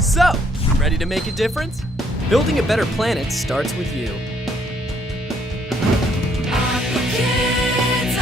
So, ready to make a difference? Building a better planet starts with you. Aqua Kids,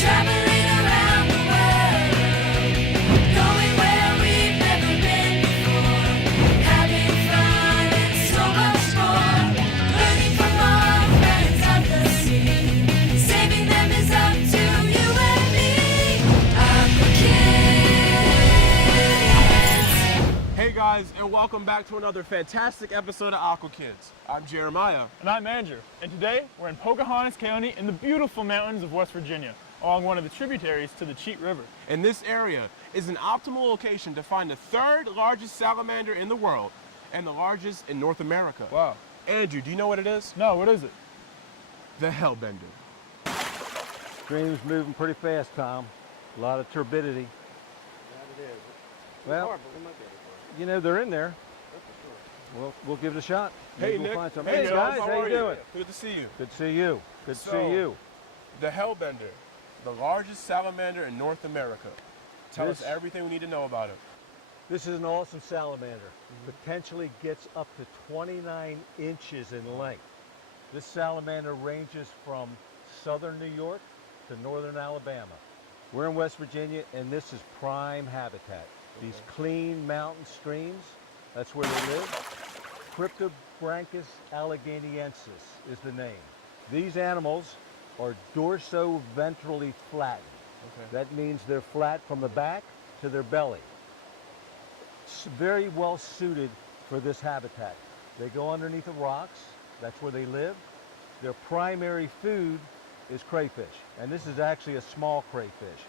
traveling around the world, going where we've never been before, having fun and so much more, learning from our friends of the sea, saving them is up to you and me. Aqua Kids. Hey guys, and welcome back to another fantastic episode of Aqua Kids. I'm Jeremiah. And I'm Andrew, and today we're in Pocahontas County in the beautiful mountains of West Virginia, along one of the tributaries to the Cheat River. And this area is an optimal location to find the third largest salamander in the world and the largest in North America. Wow. Andrew, do you know what it is? No, what is it? The Hellbender. Stream's moving pretty fast, Tom. A lot of turbidity. Yeah, it is. It's Well, hard, but we might be able to. You know, they're in there. That's for sure. We'll give it a shot. Hey, Maybe we'll Nick. find some. Hey, Hey, guys, how how are you doing? Good to see you. Good to see you. Good to So- see you. The Hellbender, the largest salamander in North America. Tell us This- everything we need to know about it. This is an awesome salamander. Potentially gets up to 29 inches in length. This salamander ranges from southern New York to northern Alabama. We're in West Virginia, and this is prime habitat. These clean mountain streams, that's where they live. Cryptobranchus alleghaniensis is the name. These animals are dorso-ventrally flattened. Okay. That means they're flat from the back to their belly. Very well suited for this habitat. They go underneath the rocks, that's where they live. Their primary food is crayfish, and this is actually a small crayfish.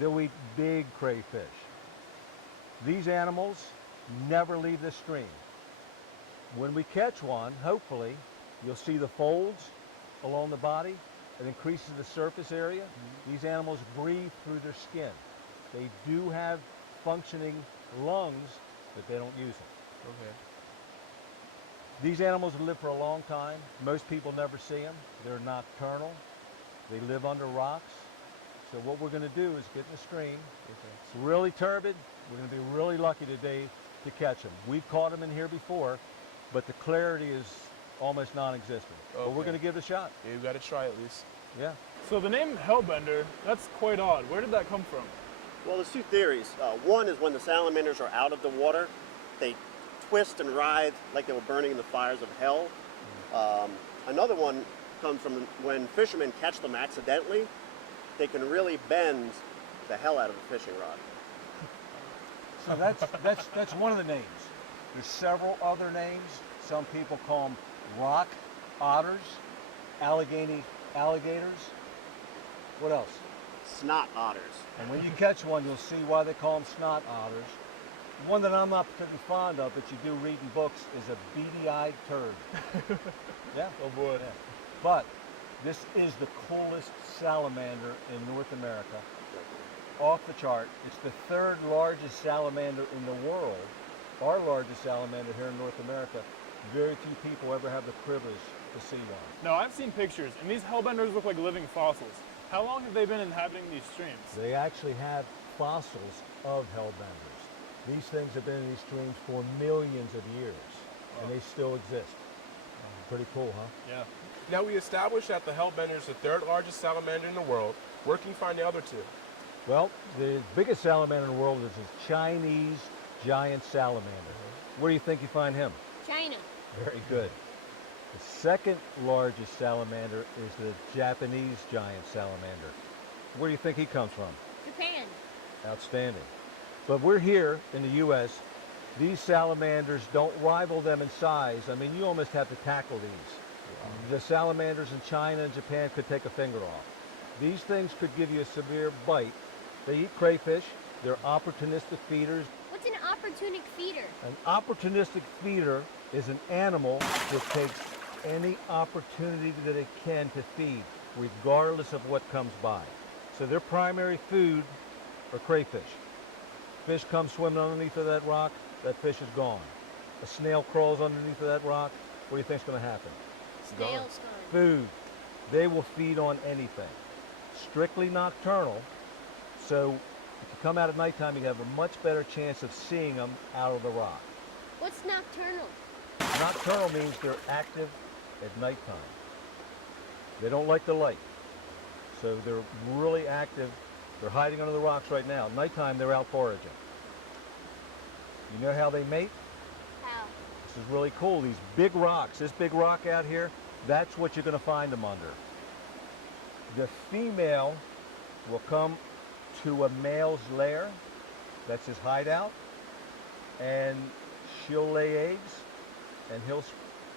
They'll eat big crayfish. These animals never leave the stream. When we catch one, hopefully, you'll see the folds along the body. It increases the surface area. These animals breathe through their skin. They do have functioning lungs, but they don't use them. Okay. These animals live for a long time. Most people never see them. They're nocturnal. They live under rocks. So what we're going to do is get in the stream. It's really turbid. We're going to be really lucky today to catch them. We've caught them in here before, but the clarity is almost non-existent. But we're Okay. going to give it a shot. Yeah, you gotta try at least. Yeah. So the name Hellbender, that's quite odd. Where did that come from? Well, there's two theories. One is when the salamanders are out of the water, they twist and writhe like they were burning in the fires of hell. Another one comes from when fishermen catch them accidentally, they can really bend the hell out of a fishing rod. So that's one of the names. There's several other names. Some people call them rock otters, alligators. What else? Snot otters. And when you catch one, you'll see why they call them snot otters. One that I'm not particularly fond of, but you do read in books, is a beady-eyed turd. Yeah. Oh boy. Yeah. But this is the coolest salamander in North America. Off the chart. It's the third largest salamander in the world. Our largest salamander here in North America. Very few people ever have the privilege to see one. Now, I've seen pictures, and these Hellbenders look like living fossils. How long have they been inhabiting these streams? They actually have fossils of hellbenders. These things have been in these streams for millions of years, and they still exist. Pretty cool, huh? Yeah. Now we established that the Hellbender is the third largest salamander in the world. Where can you find the other two? Well, the biggest salamander in the world is a Chinese giant salamander. Where do you think you find him? China. Very good. The second largest salamander is the Japanese giant salamander. Where do you think he comes from? Japan. Outstanding. But we're here in the U.S. These salamanders don't rival them in size. I mean, you almost have to tackle these. The salamanders in China and Japan could take a finger off. These things could give you a severe bite. They eat crayfish. They're opportunistic feeders. What's an opportunic feeder? An opportunistic feeder is an animal that takes any opportunity that it can to feed, regardless of what comes by. So their primary food are crayfish. Fish comes swimming underneath of that rock, that fish is gone. A snail crawls underneath of that rock, what do you think's going to happen? Snail's gone. Food. They will feed on anything. Strictly nocturnal, so if you come out at nighttime, you have a much better chance of seeing them out of the rock. What's nocturnal? Nocturnal means they're active at nighttime. They don't like the light. So they're really active. They're hiding under the rocks right now. Nighttime, they're out foraging. You know how they mate? How? This is really cool. These big rocks, this big rock out here, that's what you're going to find them under. The female will come to a male's lair, that's his hideout, and she'll lay eggs, and he'll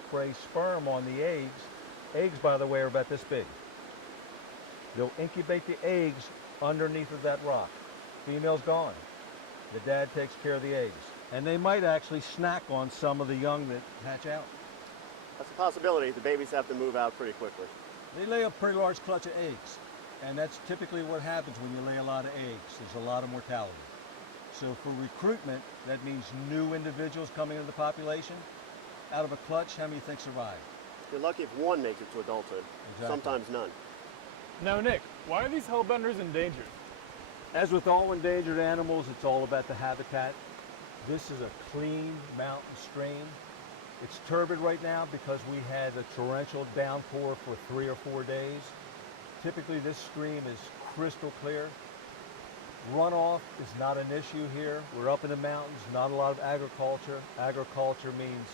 spray sperm on the eggs. Eggs, by the way, are about this big. They'll incubate the eggs underneath of that rock. Female's gone. The dad takes care of the eggs. And they might actually snack on some of the young that hatch out. That's a possibility. The babies have to move out pretty quickly. They lay a pretty large clutch of eggs. And that's typically what happens when you lay a lot of eggs. There's a lot of mortality. So for recruitment, that means new individuals coming into the population. Out of a clutch, how many you think survive? You're lucky if one makes it to adulthood. Exactly. Sometimes none. Now, Nick, why are these hellbenders endangered? As with all endangered animals, it's all about the habitat. This is a clean mountain stream. It's turbid right now because we had a torrential downpour for 3 or 4 days. Typically, this stream is crystal clear. Runoff is not an issue here. We're up in the mountains, not a lot of agriculture. Agriculture means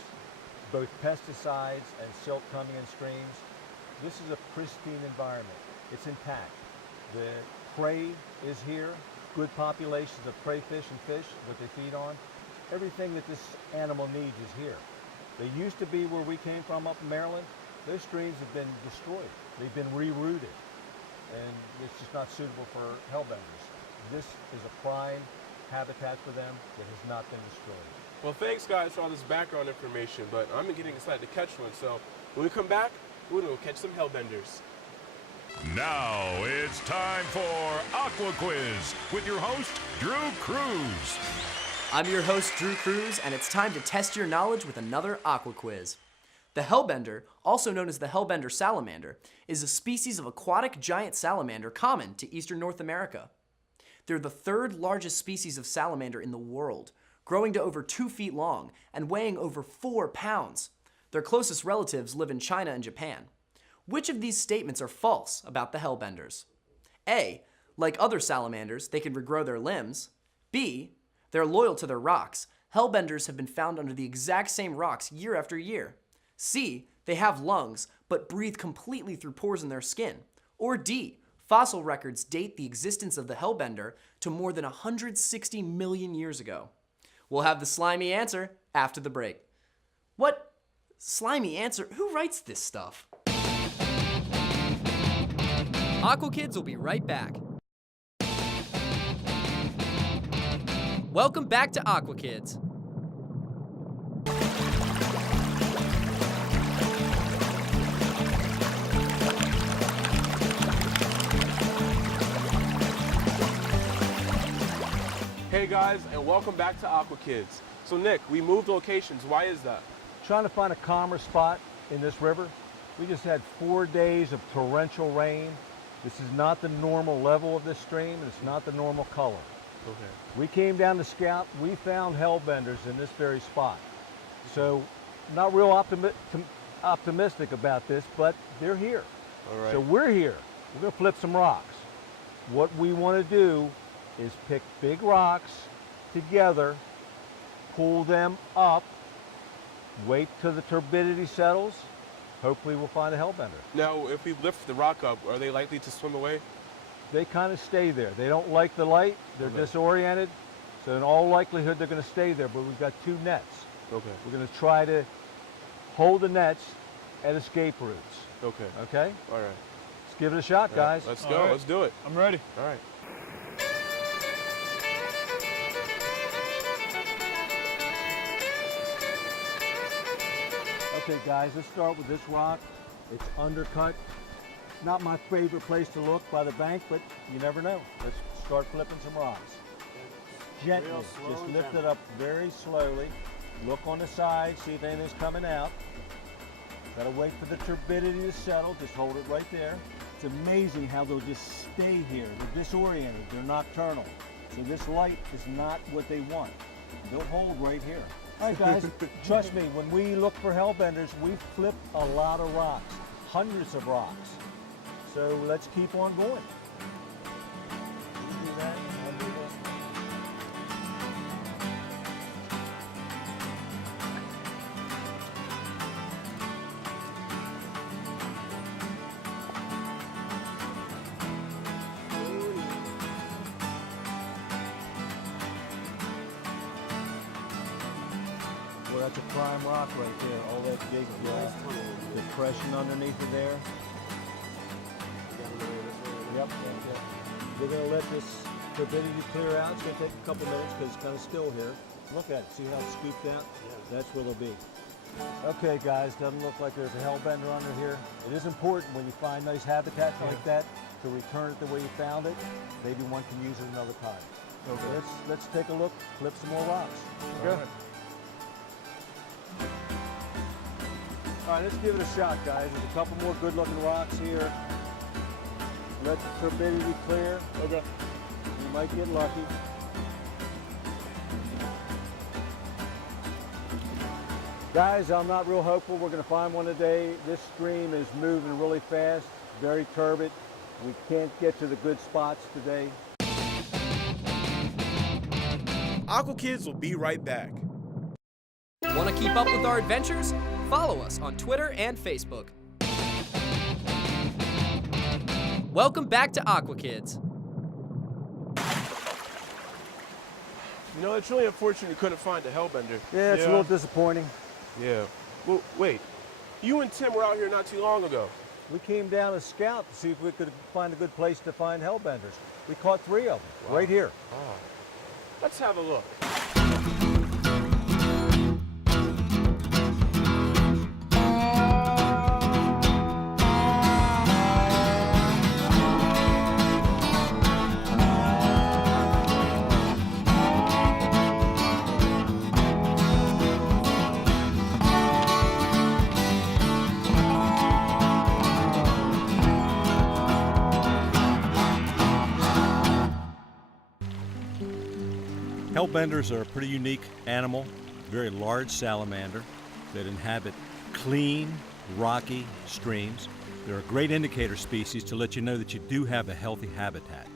both pesticides and silt coming in streams. This is a pristine environment. It's intact. The prey is here, good populations of prey fish and fish that they feed on. Everything that this animal needs is here. They used to be where we came from up in Maryland. Those streams have been destroyed. They've been rerouted, and it's just not suitable for hellbenders. This is a prime habitat for them that has not been destroyed. Well, thanks guys for all this background information, but I'm getting excited to catch one. So when we come back, we're gonna go catch some hellbenders. Now it's time for Aqua Quiz with your host, Drew Cruz. I'm your host, Drew Cruz, and it's time to test your knowledge with another Aqua Quiz. The hellbender, also known as the hellbender salamander, is a species of aquatic giant salamander common to eastern North America. They're the third largest species of salamander in the world, growing to over 2 feet long and weighing over 4 pounds. Their closest relatives live in China and Japan. Which of these statements are false about the hellbenders? A, like other salamanders, they can regrow their limbs. B, they're loyal to their rocks. Hellbenders have been found under the exact same rocks year after year. C, they have lungs, but breathe completely through pores in their skin. Or D, fossil records date the existence of the hellbender to more than 160 million years ago. We'll have the slimy answer after the break. What? Slimy answer? Who writes this stuff? Aqua Kids will be right back. Welcome back to Aqua Kids. Hey guys, and welcome back to Aqua Kids. So Nick, we moved locations. Why is that? Trying to find a calmer spot in this river. We just had 4 days of torrential rain. This is not the normal level of this stream, and it's not the normal color. Okay. We came down to scout. We found hellbenders in this very spot. So not real optimistic about this, but they're here. All right. So we're here. We're going to flip some rocks. What we want to do is pick big rocks together, pull them up, wait till the turbidity settles. Hopefully we'll find a hellbender. Now, if we lift the rock up, are they likely to swim away? They kind of stay there. They don't like the light. They're Okay. disoriented. So in all likelihood, they're going to stay there, but we've got 2 nets. Okay. We're going to try to hold the nets at escape routes. Okay. Okay? All right. Let's give it a shot, All right, guys. let's All go. right. Let's do it. I'm ready. All right. Okay, guys, let's start with this rock. It's undercut. Not my favorite place to look by the bank, but you never know. Let's start flipping some rocks. Gently, Real slow just and lift gentle. it up very slowly. Look on the side, see if anything's coming out. Gotta wait for the turbidity to settle. Just hold it right there. It's amazing how they'll just stay here. They're disoriented. They're nocturnal. So this light is not what they want. They'll hold right here. All right, guys, trust me, when we look for hellbenders, we flip a lot of rocks, hundreds of rocks. So let's keep on going. You do that, and I'll do this. Well, that's a prime rock right there. All that big depression underneath it there. Yep. They're going to let this turbidity clear out. It's going to take a couple minutes because it's kind of still here. Look at it. See how it's scooped out? That's where they'll be. Okay, guys. Doesn't look like there's a hellbender under here. It is important when you find nice habitats like that to return it the way you found it. Maybe one can use it another time. Okay. Let's take a look. Flip some more rocks. Go. All right, let's give it a shot, guys. There's a couple more good-looking rocks here. Let the turbidity clear. Okay. You might get lucky. Guys, I'm not real hopeful we're going to find one today. This stream is moving really fast, very turbid. We can't get to the good spots today. Aqua Kids will be right back. Want to keep up with our adventures? Follow us on Twitter and Facebook. Welcome back to Aqua Kids. You know, it's really unfortunate you couldn't find a hellbender. Yeah, it's a little disappointing. Yeah. Well, wait. You and Tim were out here not too long ago. We came down to scout to see if we could find a good place to find hellbenders. We caught 3 of them right here. Oh. Let's have a look. Hellbenders are a pretty unique animal, very large salamander that inhabit clean, rocky streams. They're a great indicator species to let you know that you do have a healthy habitat.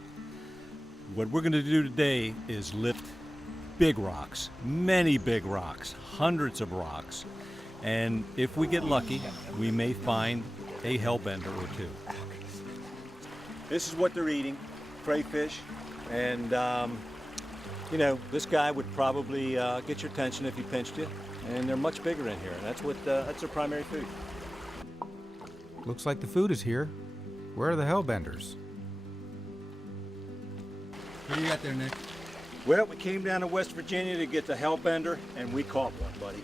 What we're going to do today is lift big rocks, many big rocks, hundreds of rocks, and if we get lucky, we may find a hellbender or two. This is what they're eating, crayfish, and you know, this guy would probably get your attention if he pinched you, and they're much bigger in here, and that's their primary food. Looks like the food is here. Where are the hellbenders? What do you got there, Nick? Well, we came down to West Virginia to get the hellbender, and we caught one, buddy.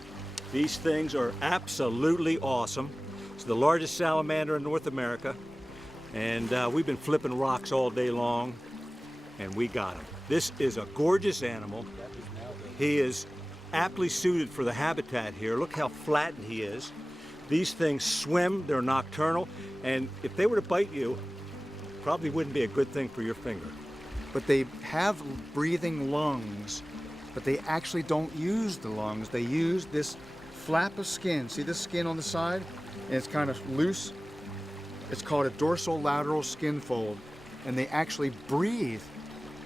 These things are absolutely awesome. It's the largest salamander in North America, and we've been flipping rocks all day long, and we got him. This is a gorgeous animal. He is aptly suited for the habitat here. Look how flattened he is. These things swim, they're nocturnal, and if they were to bite you, probably wouldn't be a good thing for your finger. But they have breathing lungs, but they actually don't use the lungs. They use this flap of skin. See this skin on the side? And it's kind of loose. It's called a dorsolateral skin fold, and they actually breathe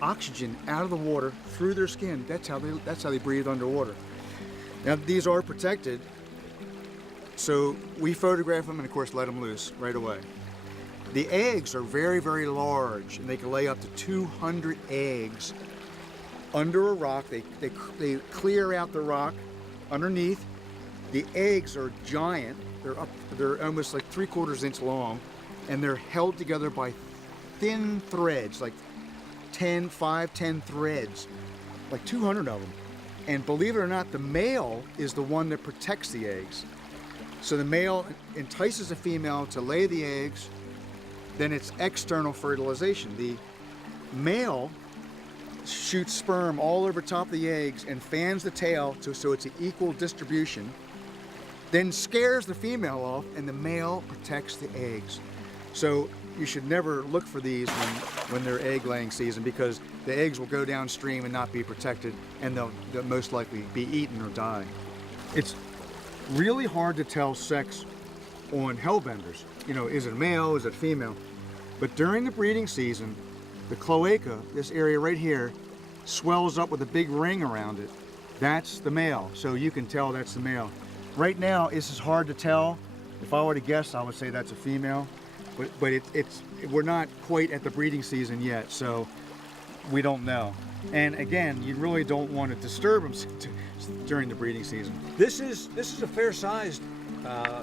oxygen out of the water through their skin. That's how they breathe underwater. Now these are protected, so we photograph them and of course let them loose right away. The eggs are very, very large, and they can lay up to 200 eggs under a rock. They clear out the rock underneath. The eggs are giant. They're almost like 3/4 inch long, and they're held together by thin threads, like 10 threads, like 200 of them. And believe it or not, the male is the one that protects the eggs. So the male entices the female to lay the eggs, then it's external fertilization. The male shoots sperm all over top of the eggs and fans the tail so it's an equal distribution, then scares the female off, and the male protects the eggs. So you should never look for these when they're egg laying season, because the eggs will go downstream and not be protected, and they'll most likely be eaten or die. It's really hard to tell sex on hellbenders. You know, is it male, is it female? But during the breeding season, the cloaca, this area right here, swells up with a big ring around it. That's the male, so you can tell that's the male. Right now, this is hard to tell. If I were to guess, I would say that's a female, but we're not quite at the breeding season yet, so we don't know. And again, you really don't want to disturb them during the breeding season. This is a fair-sized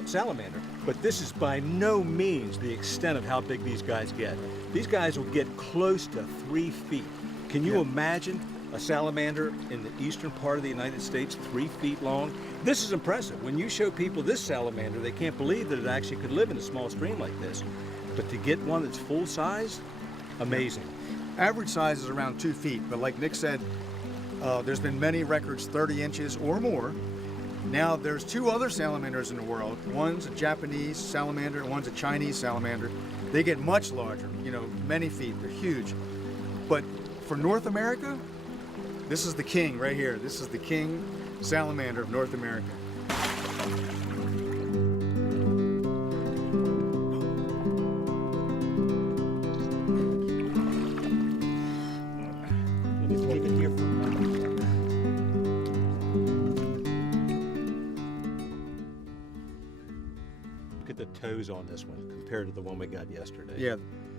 salamander, but this is by no means the extent of how big these guys get. These guys will get close to 3 feet. Can you imagine a salamander in the eastern part of the United States 3 feet long? This is impressive. When you show people this salamander, they can't believe that it actually could live in a small stream like this. But to get one that's full size, amazing. Average size is around 2 feet, but like Nick said, there's been many records 30 inches or more. Now there's 2 other salamanders in the world. One's a Japanese salamander and one's a Chinese salamander. They get much larger, you know, many feet, they're huge. But for North America, this is the king right here. This is the king salamander of North America. Leave it here for a moment. Look at the toes on this one compared to the one we got yesterday. Yeah,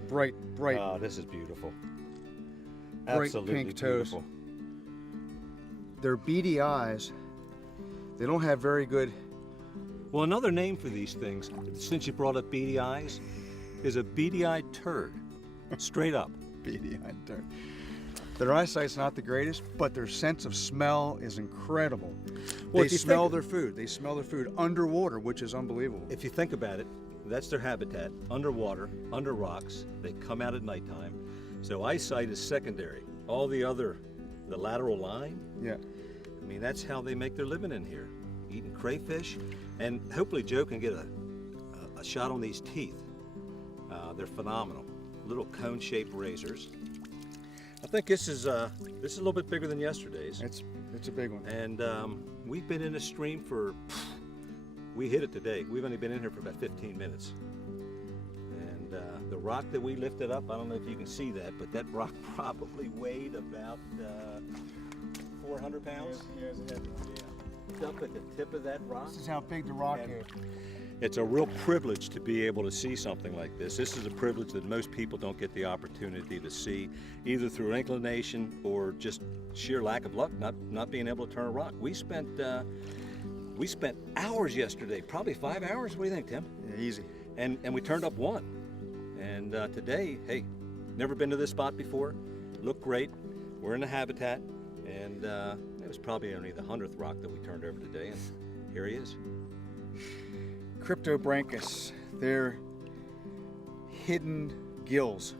bright. Oh, this is beautiful. Bright Absolutely pink toes. beautiful. Their beady eyes, they don't have very good. Well, another name for these things, since you brought up beady eyes, is a beady-eyed turd. Straight up. Beady-eyed turd. Their eyesight's not the greatest, but their sense of smell is incredible. Well, They smell their food. They smell their food underwater, which is unbelievable. If you think about it, that's their habitat, underwater, under rocks. They come out at nighttime. So eyesight is secondary. All the lateral line, Yeah. I mean, that's how they make their living in here, eating crayfish. And hopefully Joe can get a shot on these teeth. They're phenomenal. Little cone-shaped razors. I think this is a little bit bigger than yesterday's. It's a big one. And we've been in a stream we hit it today. We've only been in here for about 15 minutes. And the rock that we lifted up, I don't know if you can see that, but that rock probably weighed about 400 pounds. Yeah. Up at the tip of that rock. This is how big the rock is. It's a real privilege to be able to see something like this. This is a privilege that most people don't get the opportunity to see, either through inclination or just sheer lack of luck, not being able to turn a rock. We spent hours yesterday, probably 5 hours. What do you think, Tim? Yeah, easy. And we turned up one. And today, hey, never been to this spot before. Looked great. We're in the habitat, and it was probably only the 100th rock that we turned over today, and here he is. Cryptobranchus. They're hidden gills.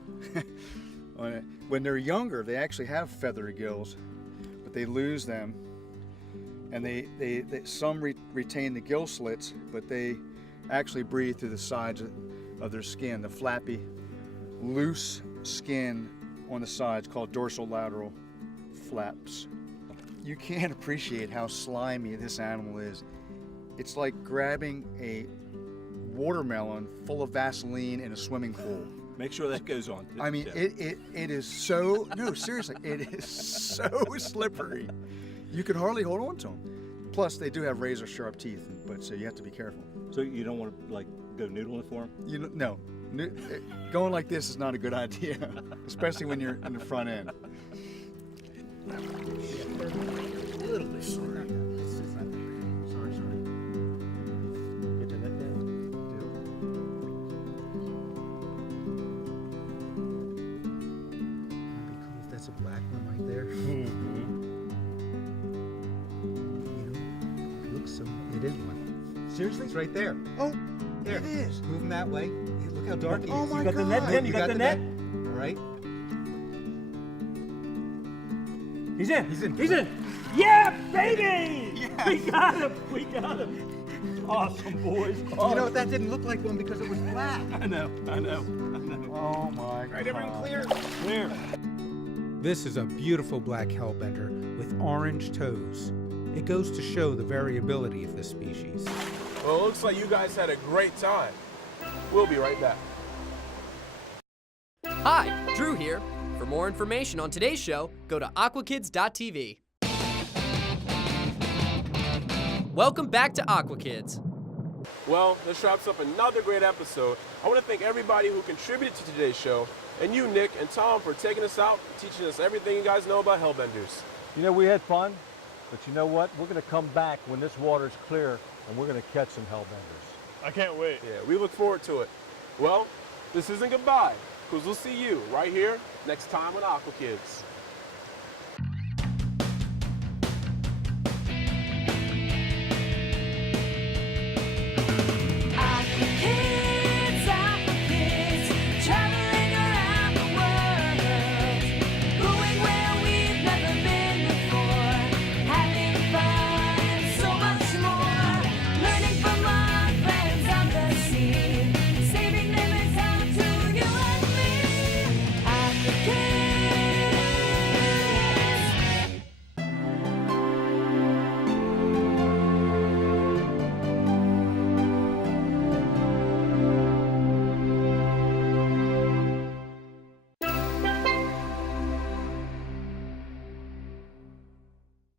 When they're younger, they actually have feathery gills, but they lose them. And some retain the gill slits, but they actually breathe through the sides of their skin, the flappy, loose skin on the sides called dorsolateral flaps. You can't appreciate how slimy this animal is. It's like grabbing a watermelon full of Vaseline in a swimming pool. Make sure that goes on. I mean, it is so, no, seriously, it is so slippery. You could hardly hold on to them. Plus, they do have razor sharp teeth, but so you have to be careful. So you don't want to go noodling for them? No, going like this is not a good idea, especially when you're in the front end. A little bit. Sorry. Get the net down. That's a black one right there. It is one. Seriously? It's right there. Oh, There. it is. Moving that way. Hey, look how dark it is. Oh my You got the net, God. Tim? You got the net? All right. He's in. He's in. He's in. Yeah, baby! We got him. We got him. Awesome, boys. You know, that didn't look like one because it was black. I know. Oh my God. Right, everyone clear? Clear. This is a beautiful black hellbender with orange toes. It goes to show the variability of this species. Well, it looks like you guys had a great time. We'll be right back. Hi, Drew here. For more information on today's show, go to aquakids.tv. Welcome back to Aqua Kids. Well, this wraps up another great episode. I want to thank everybody who contributed to today's show, and you, Nick and Tom, for taking us out and teaching us everything you guys know about Hellbenders. You know, we had fun, but you know what? We're going to come back when this water's clear, and we're going to catch some Hellbenders. I can't wait. Yeah, we look forward to it. Well, this isn't goodbye, because we'll see you right here next time on Aqua Kids.